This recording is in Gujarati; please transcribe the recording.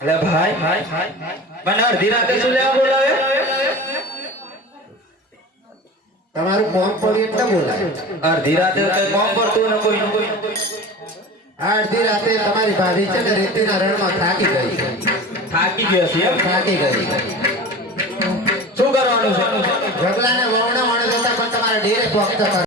भाई મને અડધી રાતે શું લેવા બોલાવે? તમારું કોમ પડી એટલે બોલાય. અડધી રાતે કઈ કોમ પડતું ને કોઈ અડધી રાતે તમારી ભાભી છે ને રેતીના રણમાં થાકી ગઈ છે. થાકી ગયો છે એમ? થાકી ગઈ. શું કરવાનું છે? ઢગલાને વવણા વણ જતા પણ તમારે ડેરે પહોંચતા